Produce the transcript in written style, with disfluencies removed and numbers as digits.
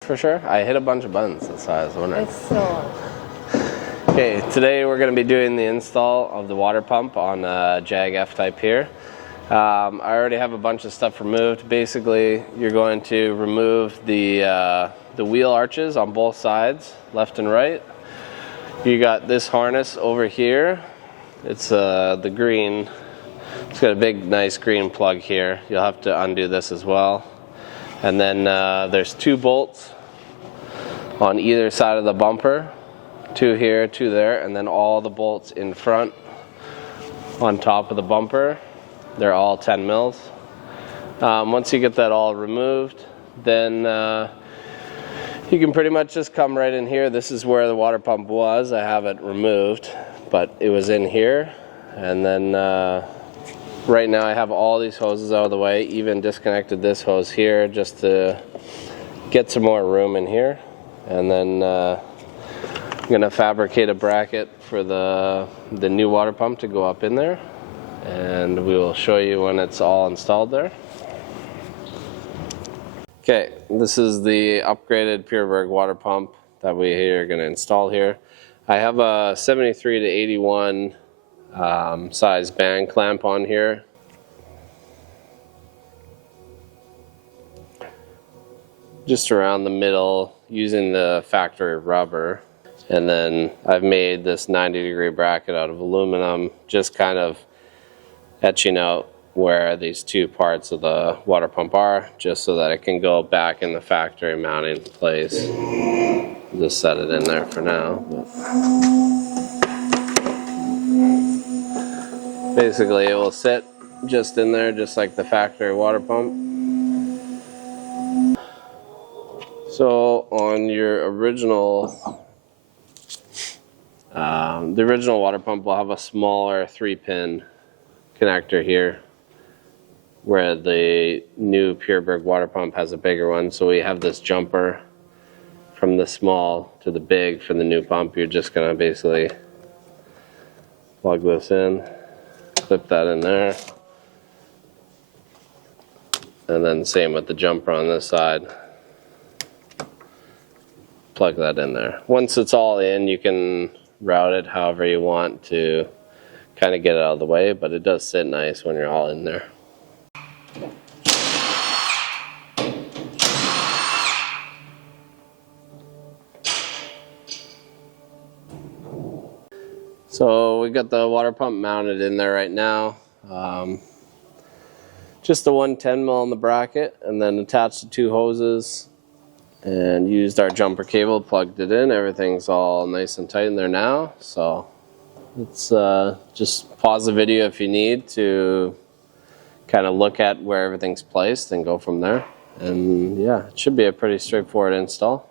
For sure. I hit a bunch of buttons, that's why I was wondering. It's so... Okay, today we're going to be doing the install of the water pump on a Jag F-Type here. I already have a bunch of stuff removed. Basically, you're going to remove the wheel arches on both sides, left and right. You got this harness over here. It's the green. It's got a big, nice green plug here. You'll have to undo this as well. And then there's 2 bolts on either side of the bumper. 2 here, 2 there, and then all the bolts in front on top of the bumper. They're all 10 mils. Once you get that all removed, then you can pretty much just come right in here. This is where the water pump was. I have it removed, but it was in here. And then right now I have all these hoses out of the way, even disconnected this hose here just to get some more room in here. And then I'm gonna fabricate a bracket for the new water pump to go up in there. And we will show you when it's all installed there. Okay, this is the upgraded Pureberg water pump that we are going to install here. I have a 73 to 81 size band clamp on here. Just around the middle using the factory rubber. And then I've made this 90-degree bracket out of aluminum, just kind of etching out where these 2 parts of the water pump are, just so that it can go back in the factory mounting place. Just set it in there for now. Basically, it will sit just in there, just like the factory water pump. So on your original, the original water pump will have a smaller 3-pin connector here, where the new Pureberg water pump has a bigger one. So we have this jumper from the small to the big for the new pump. You're just gonna basically plug this in, clip that in there, and then same with the jumper on this side. Plug that in there. Once it's all in, you can route it however you want to kind of get it out of the way, but it does sit nice when you're all in there. So we got the water pump mounted in there right now. Just the 110 mil in the bracket, and then attached the 2 hoses and used our jumper cable, plugged it in. Everything's all nice and tight in there now. So it's just pause the video if you need to kind of look at where everything's placed and go from there. And yeah, it should be a pretty straightforward install.